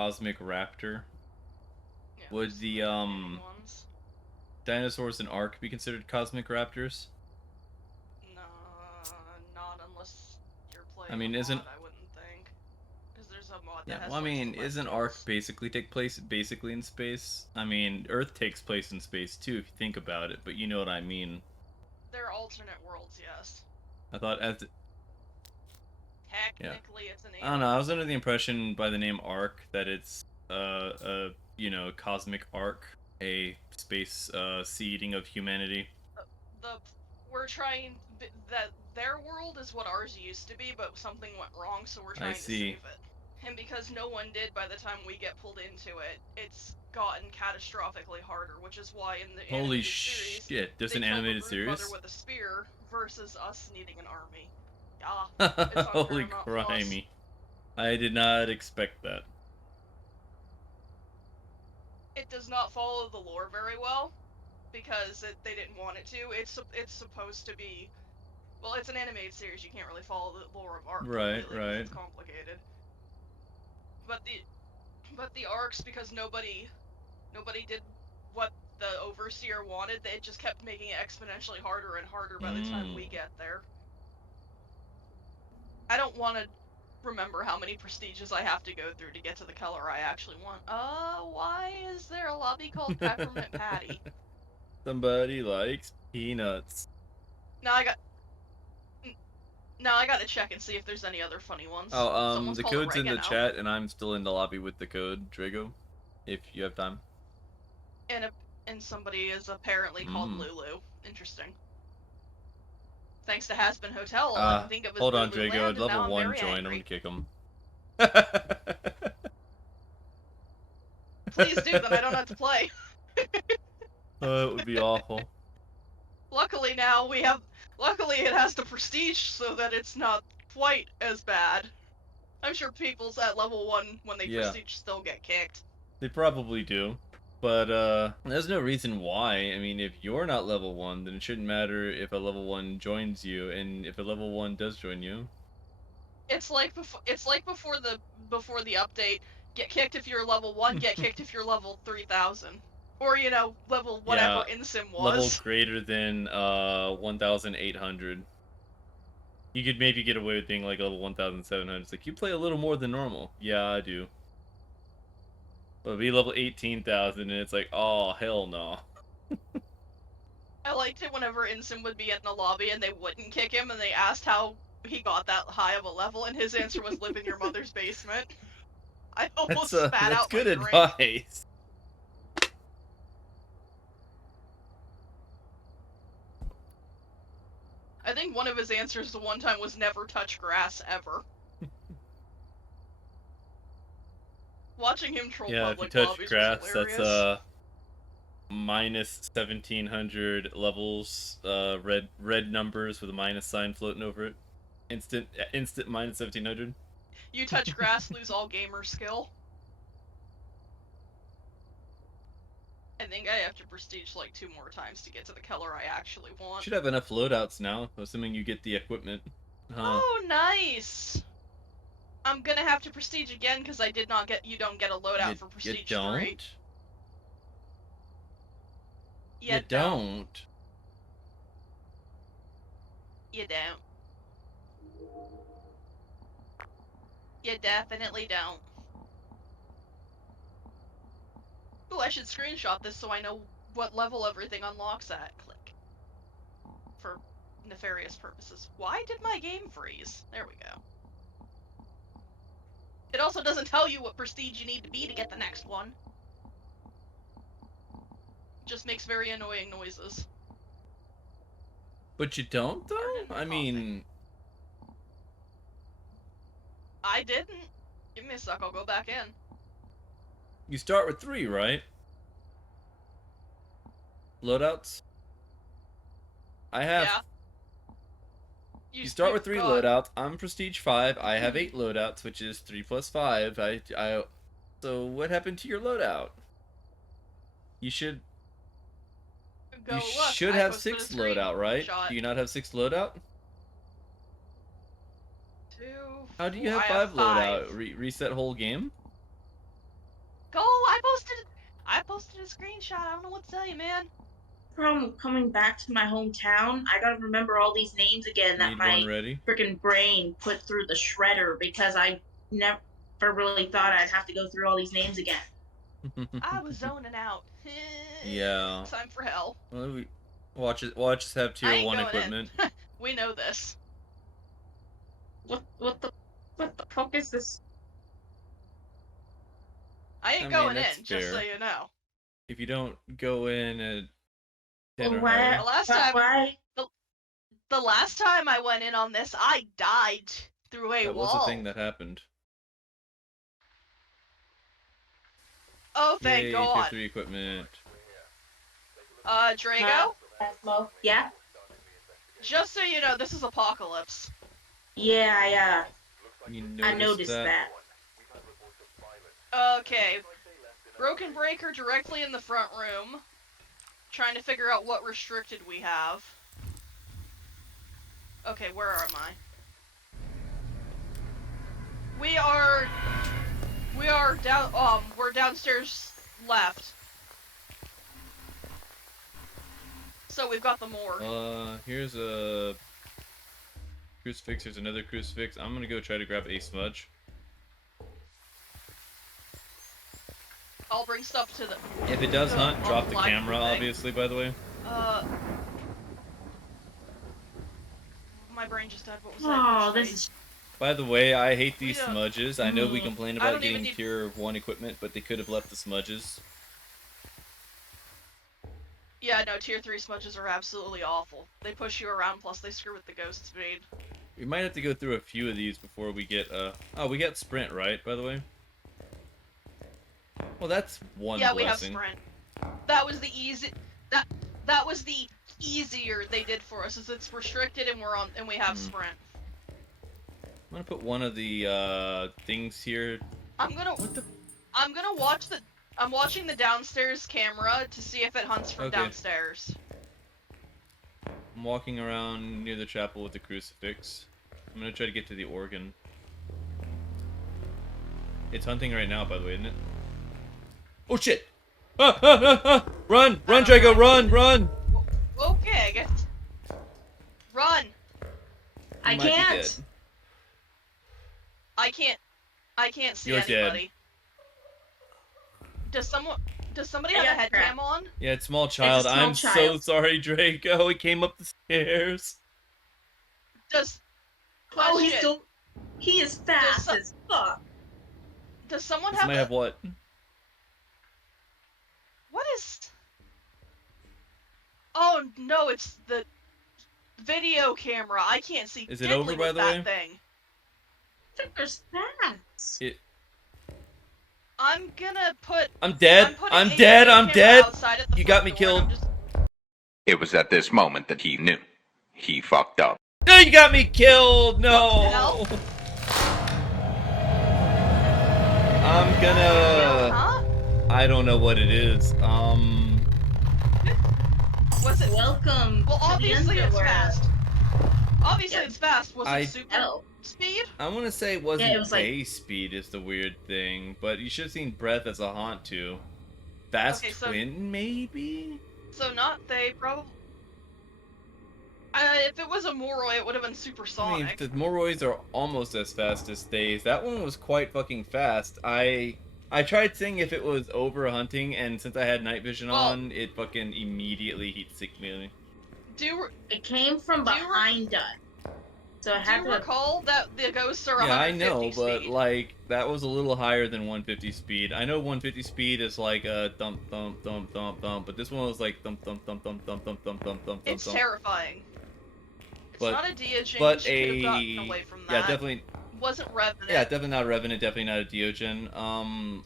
Cosmic raptor. Yeah, Would the ones. dinosaurs in Ark be considered cosmic raptors? Nah, not unless you're I playing a mean, isn't mod, I wouldn't think. Because there's a mod yeah? that Well, has I like mean, isn't Ark celestials. basically take place basically in space? I mean, Earth takes place in space too, if you think about it. But you know what I mean. They're alternate worlds, yes. I thought as yeah. Technically, it's an I don't know. I was alien. under the impression by the name Ark that it's cosmic arc, a space seeding of humanity. The we're trying that their world is what ours used to be, but something went wrong, so we're I trying to see. save it. And because no one did by the time we get pulled into it, it's gotten catastrophically harder, which is why in the Holy animated series, shit! There's they an kill the animated brood mother series. with a spear versus us needing an army. Yeah, it's on Holy Paramount Plus. crimey! I did not expect that. It does not follow the lore very well because they didn't want it to. It's supposed to be, well, it's an animated series. You can't really follow the lore of Arc Right, completely because right. it's complicated. But the arcs, because nobody did what the overseer wanted, they just kept making it exponentially harder and harder by the time Mm. we get there. I don't want to remember how many prestiges I have to go through to get to the color I actually want. Why is there a lobby called Peppermint Patty? Somebody likes peanuts. Now I got now I gotta check and see if there's any other funny ones. Oh, Someone's the called code's in the Oregano, chat, and I'm still in the lobby with the code, Drago. If you have time. and somebody is apparently called Mm. Lulu. Interesting. Thanks to Hasbin Hotel, all I can think of is Hold on, Lulu Drago. Land, I'd and level now I'm one very join. I'm gonna angry. kick him. Please do, then I don't have to play. It would be awful. Luckily now we have. Luckily it has the prestige so that it's not quite as bad. I'm sure people's at level 1 when they Yeah, prestige still get kicked. they probably do. But there's no reason why. I mean, if you're not level one, then it shouldn't matter if a level one joins you, and if a level one does join you. It's like before the update. Get kicked if you're level 1, get kicked if you're level 3000. Or, level whatever Yeah, Insim level was. greater than 1,800. You could maybe get away with being like level 1,700. It's like you play a little more than normal. Yeah, I do. But be level 18,000, and it's like, oh hell no. I liked it whenever Insim would be in the lobby and they wouldn't kick him and they asked how he got that high of a level and his answer was live in your mother's basement. I almost spat That's out my good drink. advice. I think one of his answers the one time was never touch grass ever. Watching him troll Yeah, if you public touch lobbies was grass, that's hilarious. minus 1,700 levels. Red numbers with a minus sign floating over it. Instant minus 1,700. You touch grass, lose all gamer skill. I think I have to prestige like 2 more times to get to the color I actually want. Should have enough loadouts now, assuming you get the equipment. Huh. Oh, nice! I'm gonna have to prestige again because I did not get. You don't get a loadout for You prestige 3. don't? You You don't. don't? You don't. You definitely don't. Ooh, I should screenshot this so I know what level everything unlocks at. Click. For nefarious purposes. Why did my game freeze? There we go. It also doesn't tell you what prestige you need to be to get the next one. It just makes very annoying noises. But you don't, though? I mean... I didn't. Give me a sec, I'll go back in. You start with 3, right? Loadouts? I have... Yeah. You start with 3 got... loadouts. I'm Prestige 5. I have 8 loadouts, which is 3 plus 5. So what happened to your loadout? You should... Go You look, should I have posted a 6 loadout, right? screenshot. Do you not have 6 loadout? 2, How do you 4, have I have 5 5. loadout? Reset whole game? I posted a screenshot. I don't know what to tell you, man. From coming back to my hometown, I gotta remember all these names again that Need my one ready? freaking brain put through the shredder because I never really thought I'd have to go through all these names again. I was zoning out. Yeah. Time for hell. Well, watch us have tier I ain't 1 going equipment. in. We know this. What the fuck is this? I ain't I mean, going that's in, just so fair. you know. If you don't go in at 10 or Why? higher. The last time, Why? the last time I went in on this, I died through a That wall. was the thing that happened. Oh, thank Yay, God. tier 3 equipment. Drago? Phasmo? Yeah? Just so you know, this is Apocalypse. Yeah, I I noticed that. Okay. Broken Breaker directly in the front room. Trying to figure out what restricted we have. Okay, where am I? We are down, we're downstairs left. So we've got the morgue. Here's a crucifix. There's another crucifix. I'm gonna go try to grab a smudge. I'll bring stuff to the... If it does hunt, drop the camera, obviously, by the way. My brain just died. What was Oh, that? this is... By the way, I hate these We don't- smudges. I know we complain about don't even getting need- tier 1 equipment, but they could have left the smudges. Yeah, no, tier 3 smudges are absolutely awful. They push you around, plus they screw with the ghost speed. We might have to go through a few of these before we get, Oh, we got sprint, right, by the way? Well, that's one Yeah, blessing. we have sprint. That was the easy... That was the easier they did for us, is it's restricted and we have sprint. I'm gonna put one of the, things here. I'm gonna watch the... I'm watching the downstairs camera to see if it hunts from downstairs. I'm walking around near the chapel with the crucifix. I'm gonna try to get to the organ. It's hunting right now, by the way, isn't it? Oh shit! Ah, ah, ah, ah. Run! Run, Drago! Run! Run! Okay, I guess. Run! I can't! I can't see You're anybody. dead. Does somebody have a head cam on? Yeah, it's small child. I'm so sorry, Draco. He came up the stairs. Oh, he is fast as fuck. Does someone have what? What is... Oh no, it's the video camera. I can't see. Is it over, by the way? Thing. There's that. I'm gonna put... I'm dead. I'm dead. I'm dead. You got me killed. It was at this moment that he knew. He fucked up. No, you got me killed. No. I'm gonna... Huh? I don't know what it is. Was it... Welcome. Well, obviously it's fast. Obviously it's fast. Was it super speed? I want to say it wasn't base speed is the weird thing, but you should have seen breath as a haunt too. Fast twin, maybe? So not they, probably... if it was a Moroi, it would have been supersonic. I mean, the Morois are almost as fast as Thays. That one was quite fucking fast. I tried seeing if it was over hunting, and since I had night vision on, it fucking immediately heat-sicked me. It came from behind us. So I had to recall that the ghosts are 150 Yeah, I know, but speed. like that was a little higher than 150 speed. I know 150 speed is like a thump thump thump thump thump, but this one was like thump thump thump thump thump thump thump thump thump. It's terrifying. It's but, not a Diogen. But could have gotten away from that. Yeah, definitely. Wasn't Revenant. Yeah, definitely not a Revenant. Definitely not a Diogen.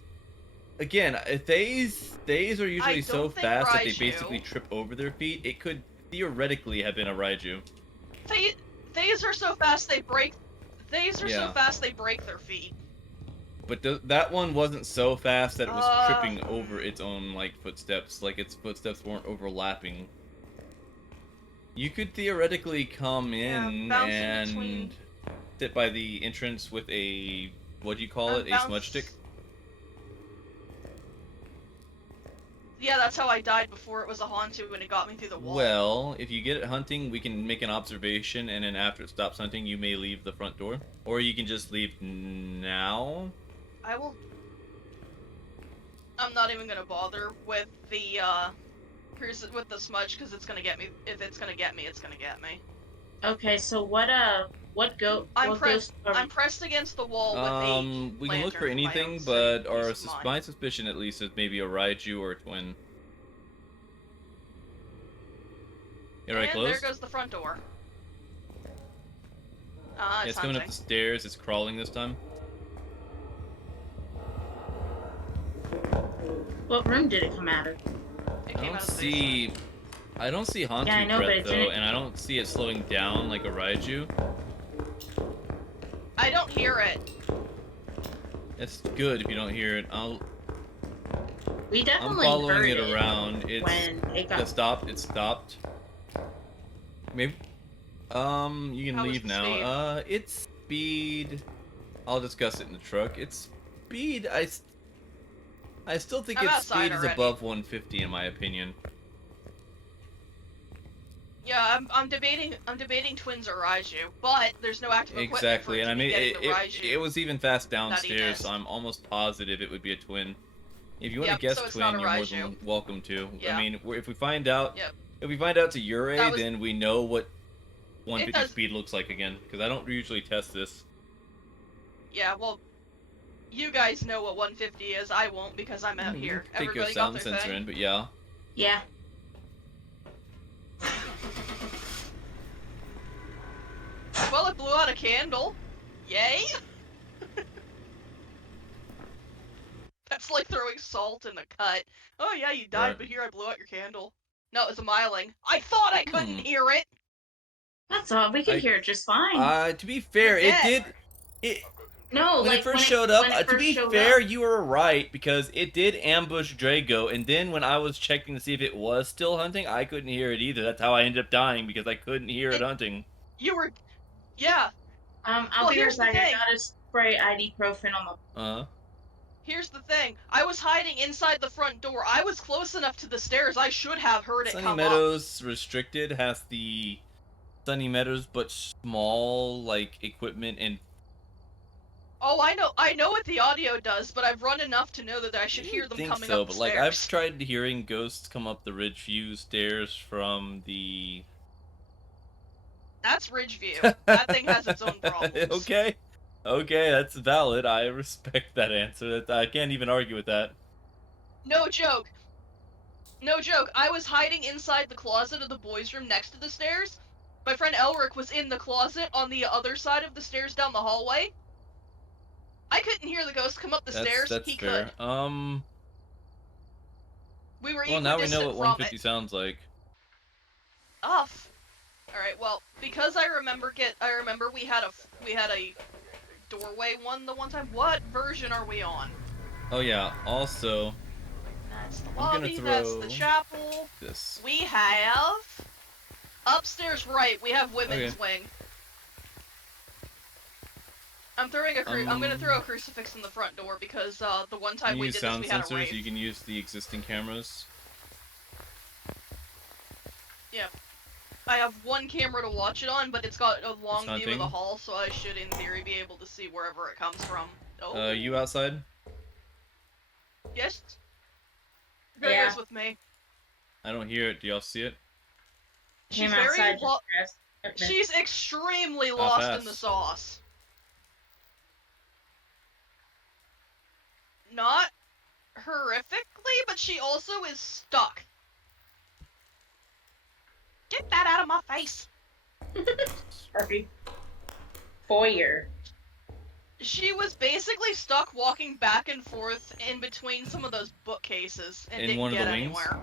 Again, Thays are usually so fast that they basically trip over their feet. It could theoretically have been a Raiju. Thays are so fast they break. Thays are so fast they break their feet. But that one wasn't so fast that it was tripping over its own like footsteps. Like its footsteps weren't overlapping. You could theoretically come in and sit by the entrance with a, what do you call it? A smudge stick? Yeah, that's how I died before it was a Hantu and it got me through the wall. Well, if you get it hunting, we can make an observation, and then after it stops hunting, you may leave the front door. Or you can just leave now. I will... I'm not even gonna bother with the, with the smudge, because it's gonna get me. If it's gonna get me, it's gonna get me. Okay, so what ghost I'm are pressed against the wall with a We can look for lantern my anything, own but peace of mind. my suspicion at least is maybe a Raiju or a twin. You already And close? there goes the front door. It's coming up the stairs. It's crawling this time. what room did it come out of? It I came don't out of the basement. see. I don't see Hantu Yeah, I know, but breath it though, didn't- and I don't see it slowing down like a Raiju. I don't hear it. That's good if you don't hear it. We I'm definitely following heard it around. when it got It stopped. It stopped. Maybe. You can How was leave the now. speed? It's speed. I'll discuss it in the truck. It's speed. I still think I'm its outside speed is already. above 150 in my opinion. Yeah, I'm debating twins or Raiju, but there's no active equipment Exactly, for and I mean getting the Raiju. it was even fast that he downstairs, missed. so I'm almost positive it would be a twin. If you want Yep, to guess so it's twin, not a you're more Raiju. than welcome to. Yeah. I mean, if we find out, Yep. if we find out to Yurei, That was- then we know what 150 does- speed looks like again, because I don't usually test this. Yeah, well, you guys know what 150 is. I won't because I'm out You here. can take your Everybody got sound their sensor thing? in, but yeah. Yeah. Well, it blew out a candle. Yay! That's like throwing salt in a cut. Oh yeah, you died, Right. but here I blew out your candle. No, it was a miling. I thought I couldn't hear it! That's all. We could I- hear it just fine. To be fair, You're it dead. did. No, When like it first showed up, when it to be first showed fair, up. you were right because it did ambush Drago, and then when I was checking to see if it was still hunting, I couldn't hear it either. That's how I ended up dying because I couldn't hear it hunting. You were... Yeah, I'll Well, be here's right the back. I thing. gotta spray ibuprofen on the. here's the thing. I was hiding inside the front door. I was close enough to the stairs. I should have heard it Sunny come up. Meadows Restricted has the Sunny Meadows but small like equipment and Oh, I know what the audio does, but I've run enough to know that I should hear them think coming so, up the but like stairs. I've tried hearing ghosts come up the Ridgeview stairs from the That's Ridgeview. That thing has its own problems. Okay, that's valid. I respect that answer. I can't even argue with that. No joke. No joke. I was hiding inside the closet of the boys' room next to the stairs. My friend Elric was in the closet on the other side of the stairs down the hallway. I couldn't hear the ghost come up the stairs. That's He fair. could. We were Well, now we know equidistant what from 150 it. sounds like. Off. All right. Well, because I remember we had a doorway one the one time. What version are we on? Oh yeah. Also, That's the I'm gonna lobby. That's throw the chapel. this. We have upstairs right. We have women's Okay. wing. I'm gonna throw a crucifix in the front door because the one time Can you we use did this, sound we had a sensors? rave. You can use the existing cameras. I have one camera to watch it on, but it's got a long It's view of the hunting. hall, so I should, in theory, be able to see wherever it comes from. Oh. You outside? Yes. Yeah. Goes with me. I don't hear it. Do y'all see it? She's Came very outside lo- just dressed. She's extremely lost in the fast? sauce. Not horrifically, but she also is stuck. Get that out of my face. Sorry. Foyer. She was basically stuck walking back and forth in between some of those bookcases and In didn't one of get the wings? anywhere.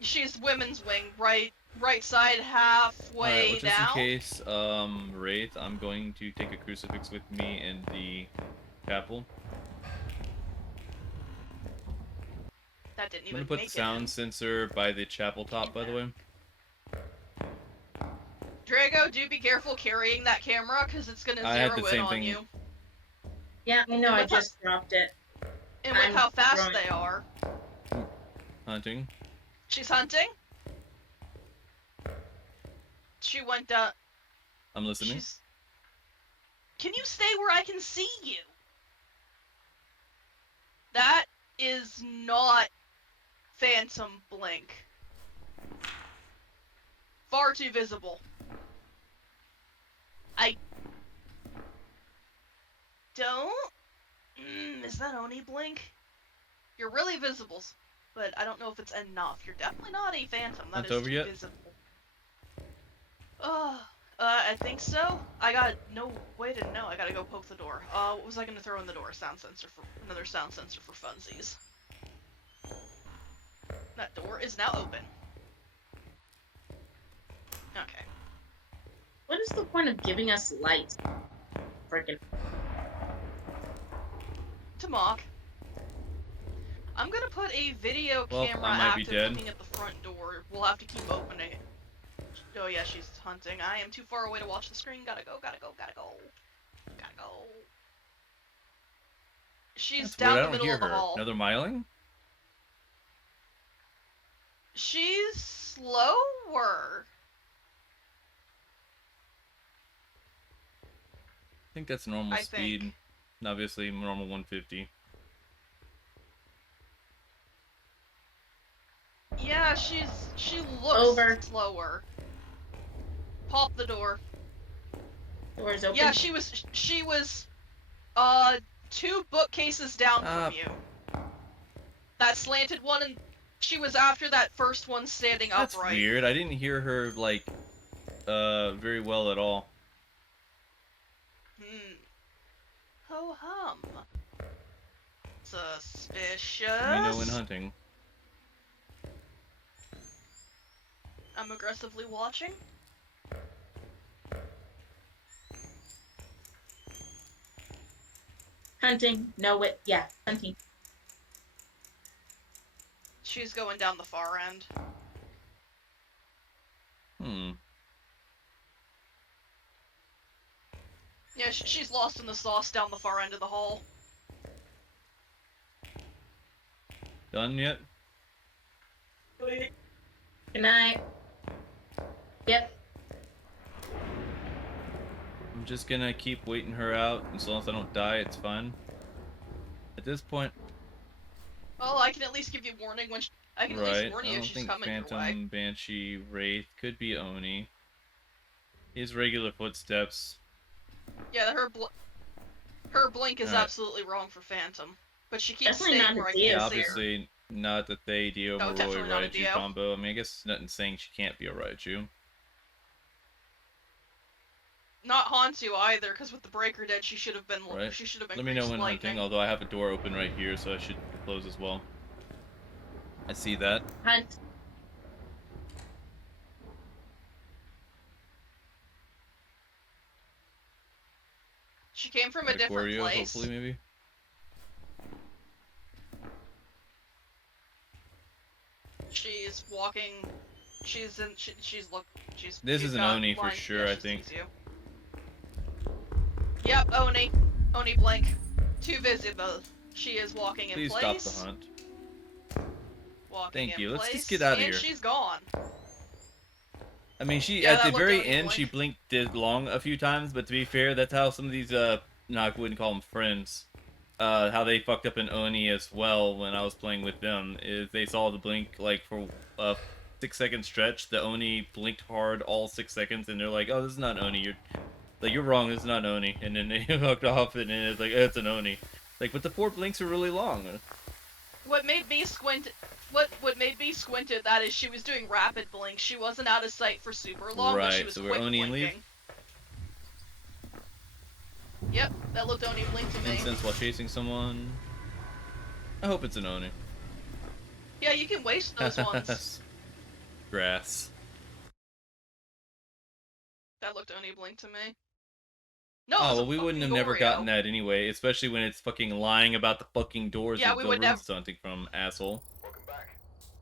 She's women's wing, right side halfway Alright, well, just down. in case, Wraith, I'm going to take a crucifix with me in the chapel. That didn't I'm gonna even put make the sound it. sensor by the chapel top, by the way. Drago, do be careful carrying that camera, because it's gonna I had zero the in same on thing. you. Yeah, I know. I What's up? just dropped it. And with I'm how fast throwing- they are. Hunting. She's hunting. She went I'm listening. she's... Can you stay where I can see you? That is not Phantom Blink. Far too visible. I don't... is that Oni Blink? You're really visible, but I don't know if it's enough. You're definitely not a Phantom. That Hunt is over too yet? visible. I think so. I got no way to know. I gotta go poke the door. What was I gonna throw in the door? Sound sensor for another sound sensor for funsies. That door is now open. Okay. What is the point of giving us lights? Freaking. To mock. I'm gonna put a video Well, camera I might be active dead. looking at the front door. We'll have to keep opening it. Oh yeah, she's hunting. I am too far away to watch the screen. Gotta go, gotta go, gotta go. Gotta go. She's That's down weird. I the don't middle hear of the her. hall. Another miling? She's slower. I think that's normal I speed. think. And obviously, normal 150. Yeah, she looks Over. slower. Pop the door. Doors open. Yeah, she was 2 bookcases down from you. That slanted one, and she was after that first one standing That's upright. weird. I didn't hear her, like, very well at all. Ho hum. Suspicious. Let me know when hunting. I'm aggressively watching. Hunting. No, it. Yeah, hunting. She's going down the far end. Yeah, she's lost in the sauce down the far end of the hall. Done yet? Good night. Yep. I'm just gonna keep waiting her out. As long as I don't die, it's fine. At this point, Well, I can at least give you warning when I can at right? least warn I you if don't she's think coming your way. Phantom, Banshee, Wraith could be Oni. His regular footsteps. Yeah, her blink is Alright. absolutely wrong for Phantom, but she keeps Definitely staying not where I a can't Dio. Yeah, see her. obviously not the Thay, Dio, No, Moroi, definitely not a Raiju Dio. combo. I mean, I guess nothing saying she can't be a Raiju. Not Hantu either, because with the breaker dead, she should have been. Right. She should have been. Let me know Greased when lightning. hunting, although I have a door open right here, so I should close as well. I see that. Hunt. She came from a different Aquario, place. hopefully, maybe. She's walking. She's in. She's look. She's. This she's is an got Oni for line- sure, yeah, I she think. sees you. Yep, Oni. Oni blink. Too visible. She is walking in Please place. stop the hunt. Walking Thank in you. Let's place, just get outta and here. she's gone. I mean, she Yeah, at that the looked very Oni end, blink. she blinked this long a few times, but to be fair, that's how some of these, no, I wouldn't call them friends. How they fucked up an Oni as well when I was playing with them, is they saw the blink, like, for a 6-second stretch. The Oni blinked hard all 6 seconds, and they're like, oh, this is not Oni, you're wrong, this is not Oni. And then they hooked off, and then it's like, it's an Oni. Like, but the 4 blinks are really long. What made me squint? What made me squint at that is she was doing rapid blink. She wasn't out of sight for super long, but she Right, was so we're quick Oni and leave? blinking. Yep, that looked Oni blink to me. Incense while chasing someone. I hope it's an Oni. Yeah, you can waste those ones. Grass. That looked Oni blink to me. No, Oh, it was well, a we wouldn't have fucking never Oreo. gotten that anyway, especially when it's fucking lying about the fucking doors Yeah, that we the would room's hunting from, asshole.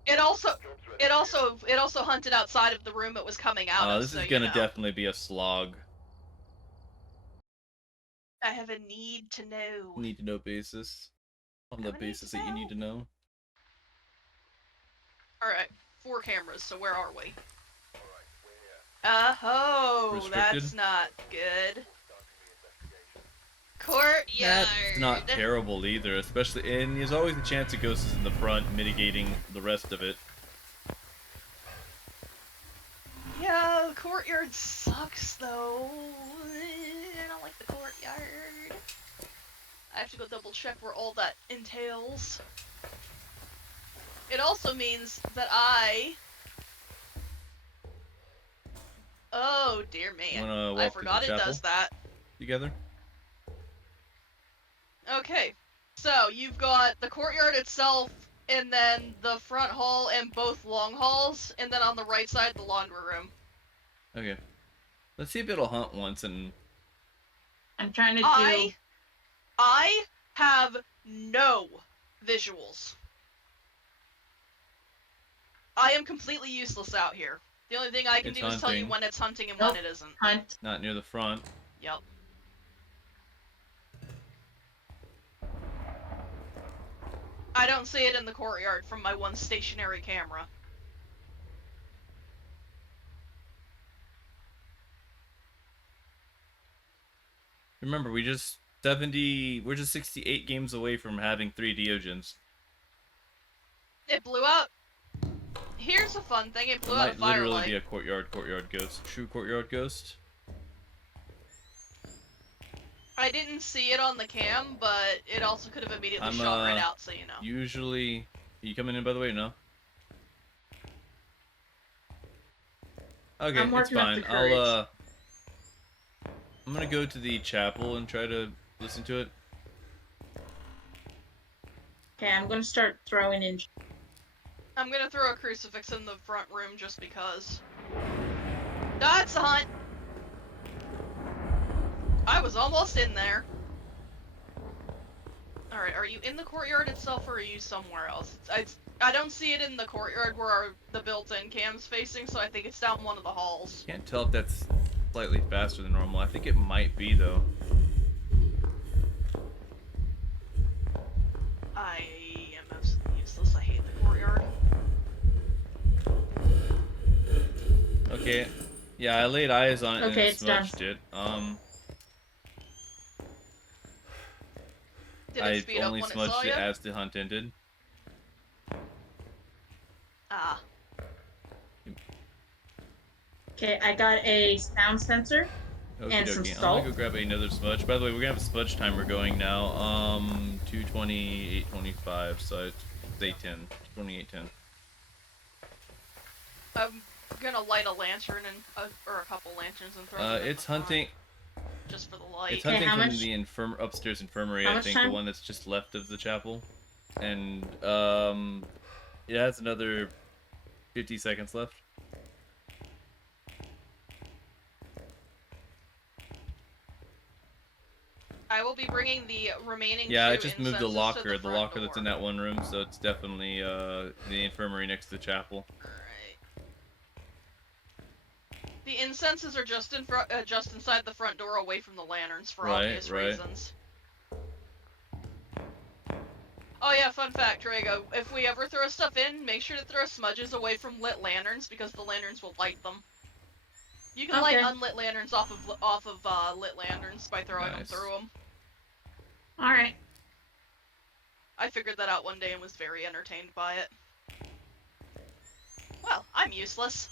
It also hunted outside of the room it was coming out of. This so is gonna you know. definitely be a slog. I have a need to know. Need to know basis. On the basis that you need to know. Alright, 4 cameras, so where are we? Oh, Restricted? that's not good. Courtyard. That's not terrible either, especially, and there's always a chance it goes in the front, mitigating the rest of it. Yeah, the courtyard sucks though. I don't like the courtyard. I have to go double check where all that entails. It also means that oh dear me. I forgot it does that. Together? Okay, so you've got the courtyard itself, and then the front hall and both long halls, and then on the right side, the laundry room. Okay. Let's see if it'll hunt once and... I'm trying to do... I have no visuals. I am completely useless out here. The only thing I can do is tell you when it's hunting and when it isn't. Hunt. Not near the front. Yep. I don't see it in the courtyard from my one stationary camera. Remember, we're just 68 games away from having 3 Deogens. It blew out. Here's a fun thing, it blew out a It might literally firelight. be a courtyard ghost. True courtyard ghost. I didn't see it on the cam, but it also could have immediately shot right out, so you know. Usually... Are you coming in, by the way, or no? Okay, it's fine. I'm gonna go to the chapel and try to listen to it. Okay, I'm gonna start throwing in... I'm gonna throw a crucifix in the front room just because. That's a hunt! I was almost in there. Alright, are you in the courtyard itself or are you somewhere else? I don't see it in the courtyard where the built-in cam's facing, so I think it's down one of the halls. Can't tell if that's slightly faster than normal. I think it might be, though. I am absolutely useless. I hate the courtyard. Okay. Yeah, I laid eyes on it and it it's done. smudged it. Did it I speed up only when it smudged saw it you? as the hunt ended. Ah. Okay, I got a sound sensor and some I'm salt. gonna go grab another smudge. By the way, we're gonna have a smudge timer going now. 2:20, 8:25, so it's 8:10, 28:10. I'm gonna light a lantern and or a couple lanterns and throw them in It's the front, hunting. just for the light. It's hunting how from much? the upstairs infirmary. How I much think time? the one that's just left of the chapel, and it has another 50 seconds left. I will be bringing the remaining Yeah, I two just moved the incenses locker, to the front locker that's in door. that one room, so it's definitely the infirmary next to the chapel. Alright. The incenses are just in front, just inside the front door, away from the lanterns for obvious reasons. Oh yeah, fun fact, Drago. If we ever throw stuff in, make sure to throw smudges away from lit lanterns because the lanterns will light them. You can light unlit lanterns off of lit lanterns by throwing them through them. All right. I figured that out one day and was very entertained by it. Well, I'm useless.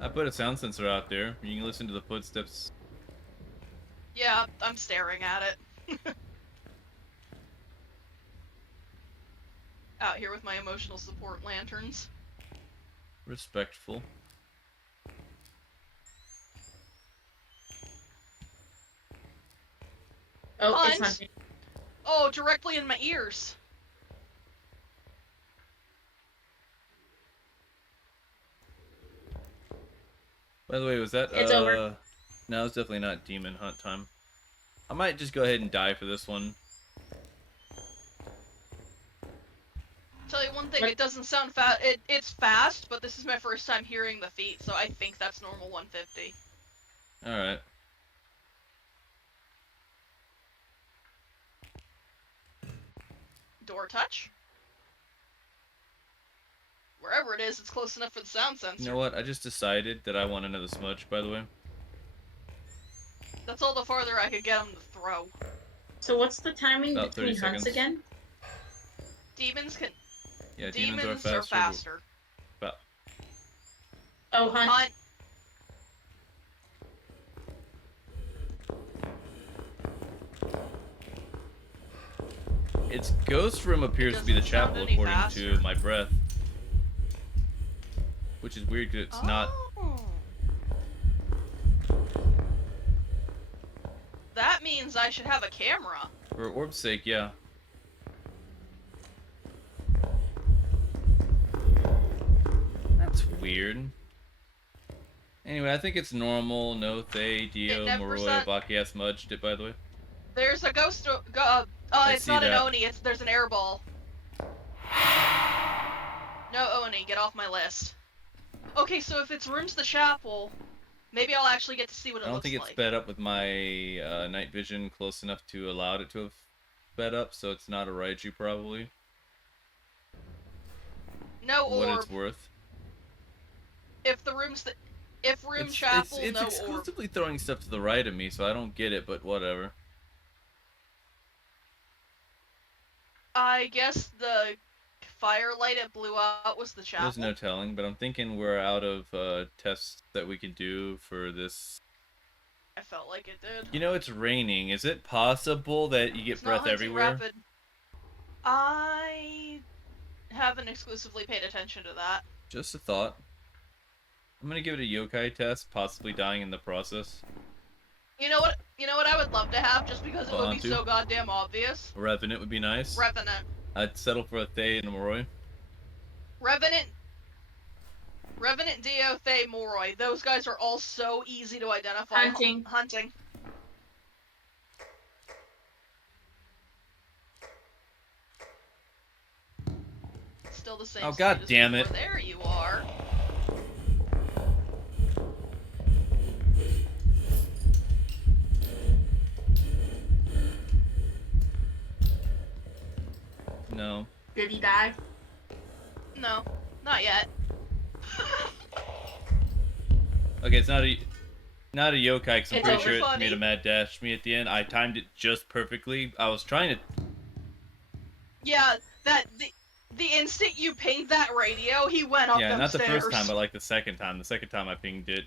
I put a sound sensor out there. You can listen to the footsteps. Yeah, I'm staring at it. Out here with my emotional support lanterns. Respectful. Oh, it's Hunt. hunting. Oh, directly in my ears. By the way, was that It's over. No, it's definitely not demon hunt time. I might just go ahead and die for this one. Tell you one thing, What? it doesn't sound fast. It's fast, but this is my first time hearing the feet, so I think that's normal 150. Alright. door touch? Wherever it is, it's close enough for the sound sensor. You know what? I just decided that I want another smudge, by the way. That's all the farther I could get him to throw. So what's the timing About between 30 hunts seconds. again? Demons can. Yeah, Demons are faster. But Oh, hunt. Hunt. its ghost room appears to be the Doesn't sound chapel, any according faster. to my breath. Which is weird because it's not. Oh. That means I should have a camera. For orb's sake, yeah. That's weird. Anyway, I think it's normal. No Thay, Dio, It Moroi, 9%. Baki smudged it, by the way. There's a ghost. It's see not an that. Oni. There's an airball. No Oni. Get off my list. Okay, so if it's rooms the chapel, maybe I'll actually get to see what it I don't looks think it's like. sped up with my night vision close enough to allow it to have sped up, so it's not a Raiju probably. No What orb. it's worth. If the room's if room It's chapel, no orb. exclusively throwing stuff to the right of me, so I don't get it, but whatever. I guess the firelight it blew out was the chapel. There's no telling, but I'm thinking we're out of tests that we can do for this. I felt like it did. You know, it's raining. Is it possible that you get It's not breath hunting everywhere? rapid. I haven't exclusively paid attention to that. Just a thought. I'm gonna give it a yokai test, possibly dying in the process. You know what? You know what I would love to have, just because it would be Hantu? so goddamn obvious. A Revenant would be nice. Revenant. I'd settle for a Thay and a Moroi. Revenant, Dio, Thay, Moroi. Those guys are all so easy to identify. Hunting. Hunting. Still the same. Oh, speed God as damn before. it. There you are. No. Did he die? No, not yet. Okay, it's not a yokai because I'm It's pretty sure it funny. made a mad dash to me at the end. I timed it just perfectly. I was trying to. Yeah, the instant you pinged that radio, he went up Yeah, them not the stairs. first time, but like the second time. The second time I pinged it.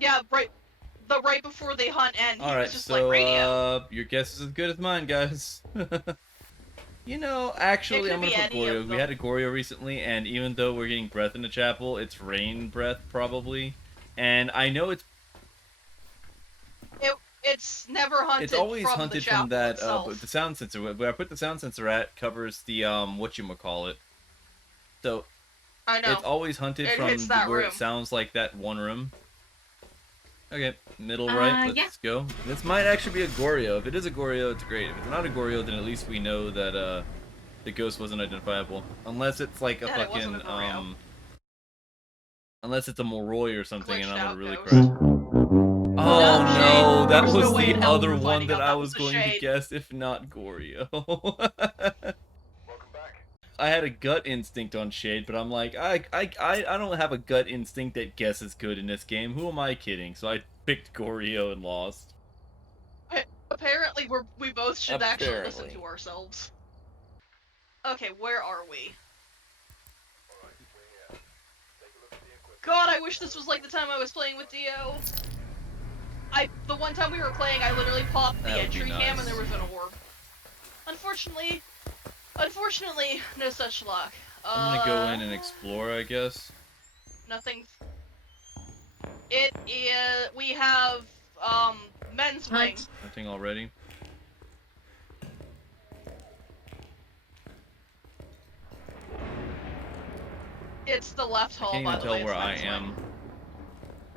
Yeah, right before they hunt end, he All right, was just so like radio. your guess is as good as mine, guys. You know, actually, It I'm could gonna be put any of Goryo. We them. had a Goryo recently, and even though we're getting breath in the chapel, it's rain breath probably. And I know It's never hunted. it's always from the hunted chapel from that, itself. but the sound sensor. Where I put the sound sensor at covers the whatchamacallit. So I know. it's always hunted It from hits that where room. it sounds like that one room. Okay, middle right. Let's yeah. go. This might actually be a Goryo. If it is a Goryo, it's great. If it's not a Goryo, then at least we know that the ghost wasn't identifiable. Unless it's like a That it wasn't fucking a Goryo. unless it's a Moroi or something, and Glitched I'm gonna out really ghost. cry. No, Oh no, Shade. that There's was no way in the hell other we're one finding that out I that was was a going to Shade. guess, if not Goryo. I had a gut instinct on Shade, but I'm like, I don't have a gut instinct that guesses good in this game. Who am I kidding? So I picked Goryo and lost. Apparently, we both should actually listen Apparently. to ourselves. Okay, where are we? God, I wish this was like the time I was playing with Dio. The one time we were playing, I literally popped the That would be entry cam nice. and there was an orb. Unfortunately, no such luck. I'm gonna go in and explore, I guess. Nothing. It is. We have men's wing. Hunt. Nothing already. It's the left I hall, can't by even the tell way. where it's I men's wing. am.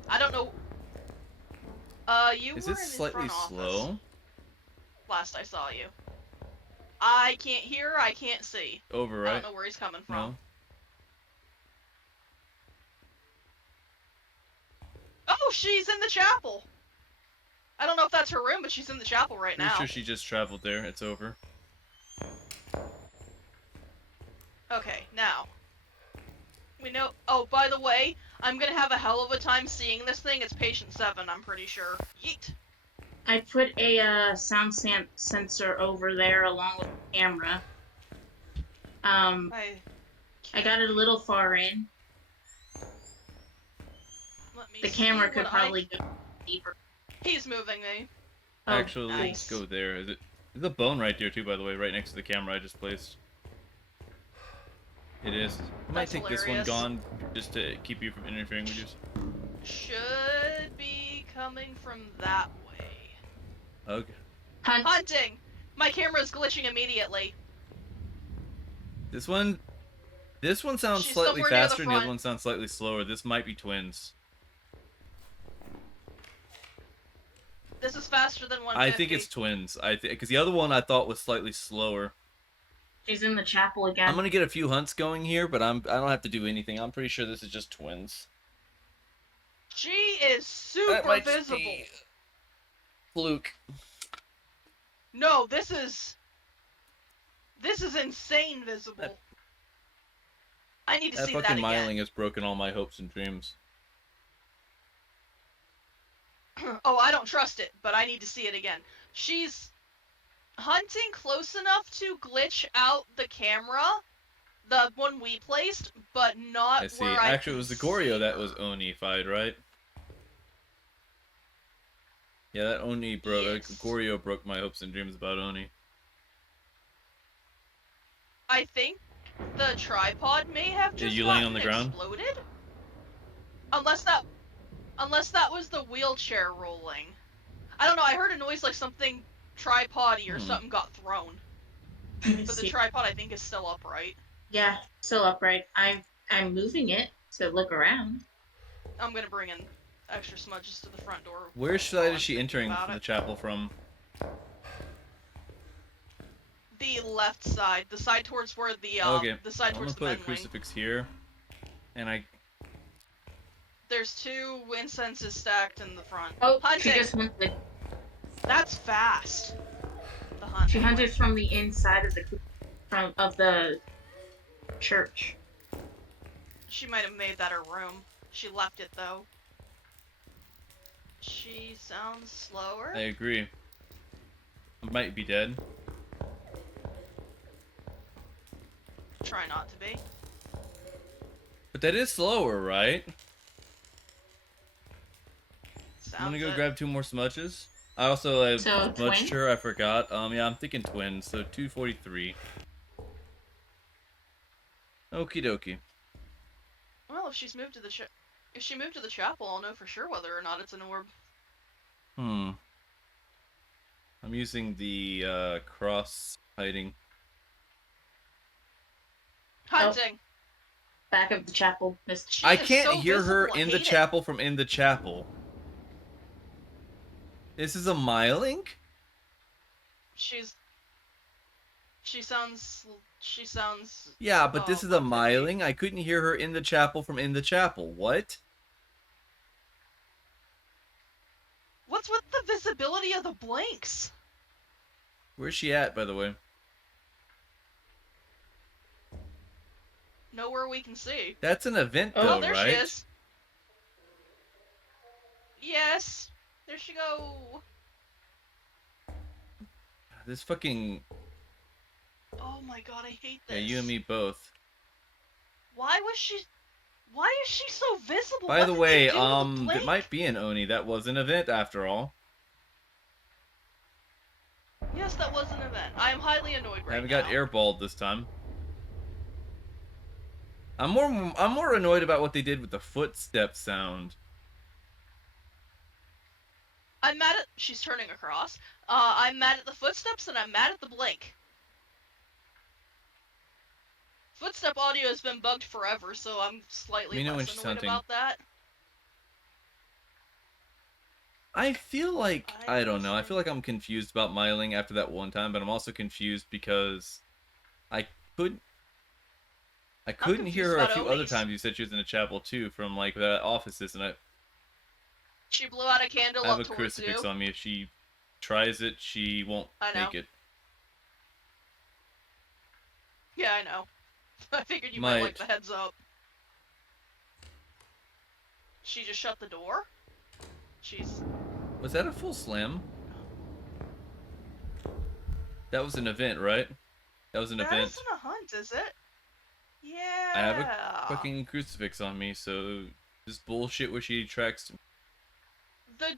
I don't know. You Is were it in his slightly front office slow? last I saw you. I can't hear, I can't see. Over, I right? don't know where he's coming from. No. Oh, she's in the chapel! I don't know if that's her room, but she's in the chapel right Pretty now. sure she just traveled there. It's over. Okay, now. We know. Oh, by the way, I'm gonna have a hell of a time seeing this thing. It's patient 7, I'm pretty sure. Yeet. I put a sound sensor over there along with the camera. I got it a little far in. Let me The see camera what could probably go deeper. He's moving me. Oh, Actually, nice. let's go there. There's a bone right there too, by the way, right next to the camera I just placed. It is. I might That's take this one hilarious. gone just to keep you from interfering with yours. Should be coming from that way. Okay. Hunting! My camera's glitching immediately. This one sounds She's slightly somewhere near the faster and the other front. one sounds slightly slower. This might be twins. This is faster than 150. I think it's twins. Because the other one I thought was slightly slower. She's in the chapel again. I'm gonna get a few hunts going here, but I don't have to do anything. I'm pretty sure this is just twins. She is That super might just visible. be fluke. No, this is insane visible. I need to That see that fucking again. miling has broken all my hopes and dreams. Oh, I don't trust it, but I need to see it again. She's hunting close enough to glitch out the camera, the one we placed, but not I see. where I Actually, it can was the see Goryo that her. was Oni-fied, right? Yeah, that Oni broke. Yes. Goryo broke my hopes and dreams about Oni. I think the tripod may have just you laying on gotten the ground? exploded. Unless that was the wheelchair rolling. I don't know. I heard a noise like something tripod-y or something got thrown. But the tripod, I think, is still upright. Yeah, still upright. I'm moving it to look around. I'm gonna bring in extra smudges to the front door. Where side is she entering about the it. chapel from? The left side, the side towards where the Okay, the side I'm towards gonna the put a men wing. crucifix here, and There's 2 incenses stacked in the front. Oh, Hunting! she just hunted. That's fast. The hunt. She hunted from the inside of the church. She might have made that her room. She left it though. She sounds slower. I agree. I might be dead. Try not to be. But that is slower, right? Sounds I'm gonna go it. grab 2 more smudges. I also So, smudged twin? her, I forgot. Yeah, I'm thinking twins, so 243. Okie dokie. Well, if she's moved to the if she moved to the chapel, I'll know for sure whether or not it's an orb. I'm using the cross hiding. Hunting. Back of the chapel, Miss. She I is can't so hear her visible, I in the hate it. chapel from in the chapel. This is a Mylink? She sounds. Yeah, but this is a 150. Mylink. I couldn't hear her in the chapel from in the chapel. What? What's with the visibility of the blinks? Where's she at, by the way? Nowhere we can see. That's an event, Oh, though, there right? she is. Yes. There she go. This fucking... Oh my god, I hate this. Yeah, you and me both. Why is she so visible? By What the did way, they do to the there blink? might be an Oni. That was an event, after all. Yes, that was an event. I am highly annoyed I right haven't now. got airballed this time. I'm more annoyed about what they did with the footstep sound. I'm mad at... She's turning across. I'm mad at the footsteps and I'm mad at the blink. Footstep audio has been bugged forever, so I'm slightly We know when less she's annoyed hunting. about that. I feel like... I don't know. I listen. feel like I'm confused about Myling after that one time, but I'm also confused because I couldn't hear her a confused few about other Onis. times. You said she was in a chapel, too, from, like, that offices, and I She blew out a candle have up a towards crucifix you. on me. If she tries it, she won't I know. make it. Yeah, I know. I figured you might like the heads up. She just shut the door? Jeez. Was that a full slam? That was an event, right? That was an event. That isn't a hunt, is it? Yeah. I have a fucking crucifix on me, so this bullshit where she tracks. The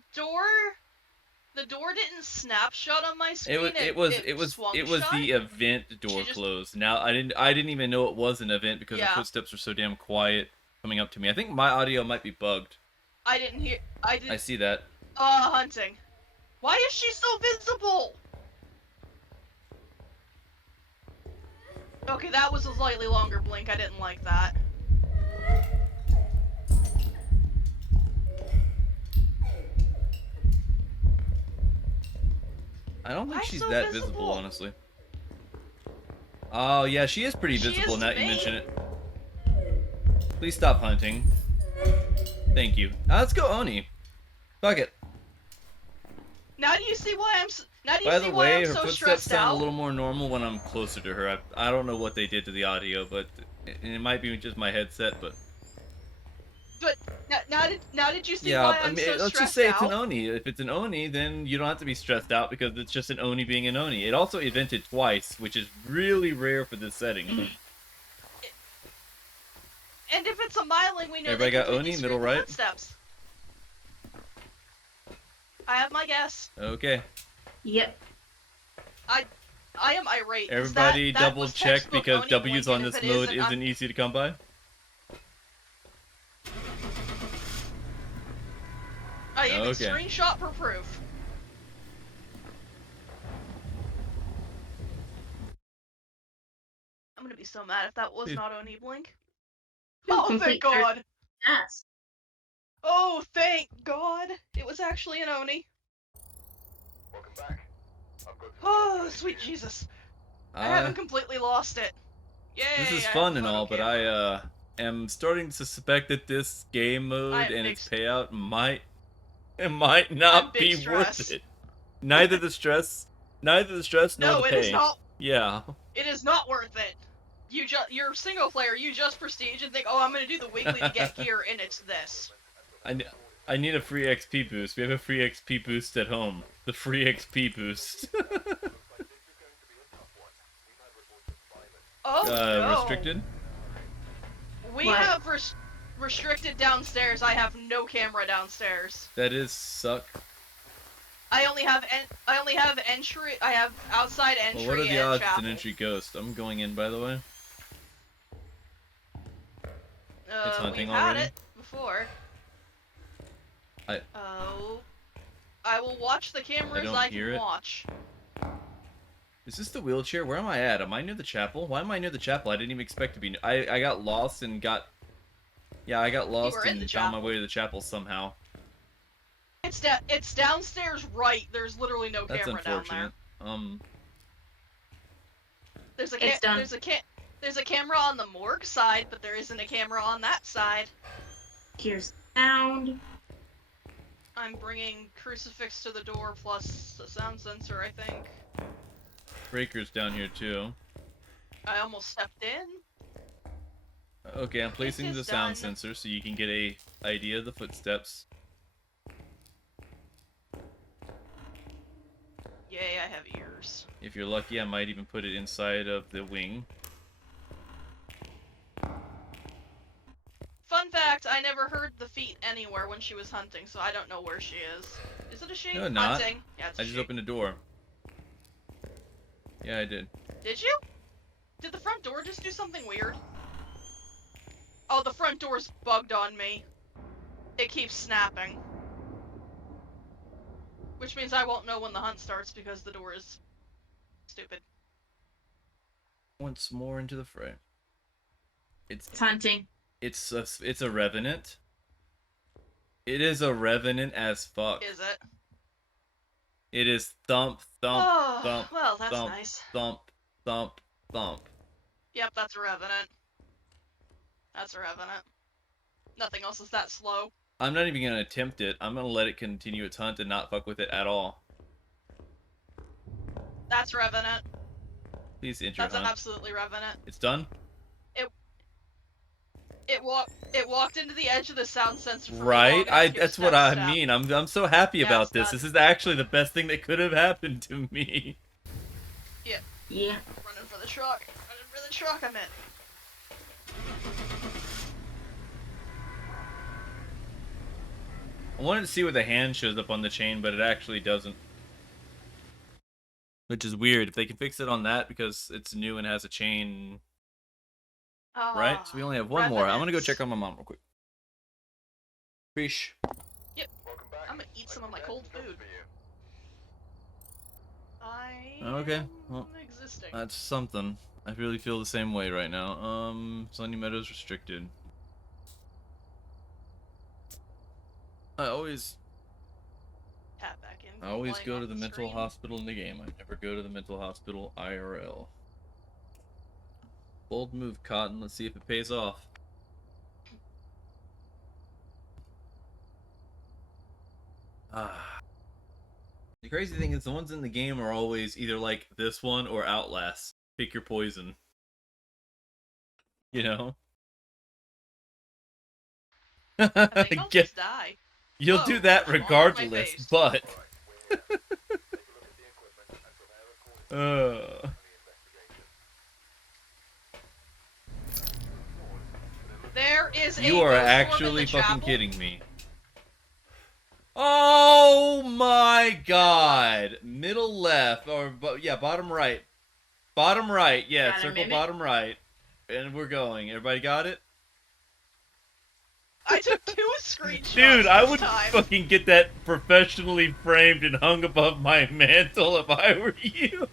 door didn't snap shut on my screen. It was shut. the event door closed. Now I didn't even know it was an event because the footsteps were so damn quiet coming up to me. I think my audio might be bugged. I see that. Hunting. Why is she so visible? Okay, that was a slightly longer blink. I didn't like that. I don't think she's that visible, honestly. Oh, yeah, she is pretty visible now that you mention it. Please stop hunting. Thank you. Let's go Oni. Fuck it. Now do you see why I'm By the way, her so footsteps sound a little more normal when I'm closer to her. I don't know what they did to the audio, but it might be just my headset, but... But now did you see why I'm so stressed out? Let's just say it's an Oni. If it's an Oni, then you don't have to be stressed out because it's just an Oni being an Oni. It also evented twice, which is really rare for this setting. And if it's a Myling, we know everybody got Oni, middle right? Footsteps. I have my guess. Okay. Yep. I am irate. Everybody double check because W's on this mode isn't easy to come by. I even screenshot for proof. I'm gonna be so mad if that was not Oni Blink. Oh, thank God! Yes. Oh, thank God! It was actually an Oni. Welcome back. Oh, sweet Jesus. I haven't completely lost it. Yay! This is fun and all, but I am starting to suspect that this game mode and its payout might not be worth it. Neither the stress nor the pay. No, it is not. Yeah. It is not worth it. You're single player, you just prestige and think, oh, I'm gonna do the weekly to get gear, and it's this. I need a free XP boost. We have a free XP boost at home. The free XP boost. Oh, no. Restricted? We have restricted downstairs. I have no camera downstairs. That is suck. I only have entry. I have outside entry. Well, what are the odds chapel. it's an entry ghost? I'm going in, by the way. It's hunting we've already. had it before. I will watch the cameras I can watch. Is this the wheelchair? Where am I at? Am I near the chapel? Why am I near the chapel? I didn't even expect to be. I got lost and got. Yeah, I got lost and found my way to the chapel somehow. It's downstairs right. There's literally no camera down there. There's a camera on the morgue side, but there isn't a camera on that side. Here's sound. I'm bringing crucifix to the door plus a sound sensor, I think. Breaker's down here too. I almost stepped in. Okay, I'm placing the sound sensor so you can get a idea of the footsteps. Yay, I have ears. If you're lucky, I might even put it inside of the wing. Fun fact, I never heard the feet anywhere when she was hunting, so I don't know where she is. Is it a she? No, not. Hunting? Yeah, it's a I just she. opened a door. Yeah, I did. Did you? Did the front door just do something weird? Oh, the front door's bugged on me. It keeps snapping. Which means I won't know when the hunt starts because the door is stupid. Once more into the fray. It's hunting. It's a revenant. It is a revenant as fuck. Is it? It is thump, thump, Oh, thump, well, that's thump, nice. thump, thump, thump. Yep, that's a revenant. That's a revenant. Nothing else is that slow. I'm not even gonna attempt it. I'm gonna let it continue its hunt and not fuck with it at all. That's revenant. Please enter That's hunt. absolutely Revenant. It's done? It walked into the edge of the sound sensor for Right? me long enough to That's what I mean. I'm so happy Yeah, about it's this. done. This is actually the best thing that could have happened to me. Yeah. Running for the truck. Running for the truck, I meant. I wanted to see where the hand shows up on the chain, but it actually doesn't. Which is weird. If they can fix it on that because it's new and has a chain, right? So we only have one more. I'm gonna go check on my mom real quick. Fish. Welcome back. I'm gonna eat some of my cold food. I Okay, well, am existing. that's something. I really feel the same way right now. Sunny Meadows restricted. I always Tap back in. go playing to off the mental screen. hospital in the game. I never go to the mental hospital IRL. Bold move, Cotton. Let's see if it pays off. The crazy thing is the ones in the game are always either like this one or Outlast. Pick your poison. You know? I think I'll just die. You'll do that I'm on my regardless, face. but... Alright, we have to take a look at the equipment and prepare accordingly. There is a You are ghost orb in actually the fucking chapel. kidding me. Oh my god! Middle left, or yeah, bottom right. Bottom right, yeah, Got a circle mimic? bottom right. And we're going. Everybody got it? I took 2 screenshots. Dude, I this would time. fucking get that professionally framed and hung above my mantle if I were you.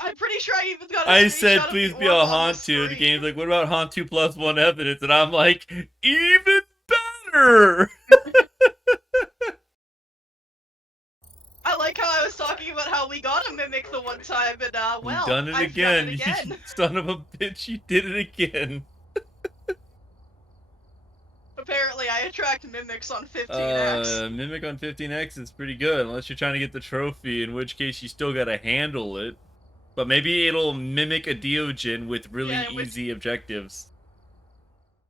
I'm pretty sure I even got a I screenshot said, of please the be a orb on the Hantu. The screen. game's like, what about Hantu plus 1 evidence? And I'm like, even better! I like how I was talking about how we got a mimic the one time, and well, You've done it I've again. done it You again. son of a bitch, you did it again. Apparently, I attract mimics on 15x. Mimic on 15x is pretty good, unless you're trying to get the trophy, in which case you still gotta handle it. But maybe it'll mimic a Deogen with really Yeah, easy objectives.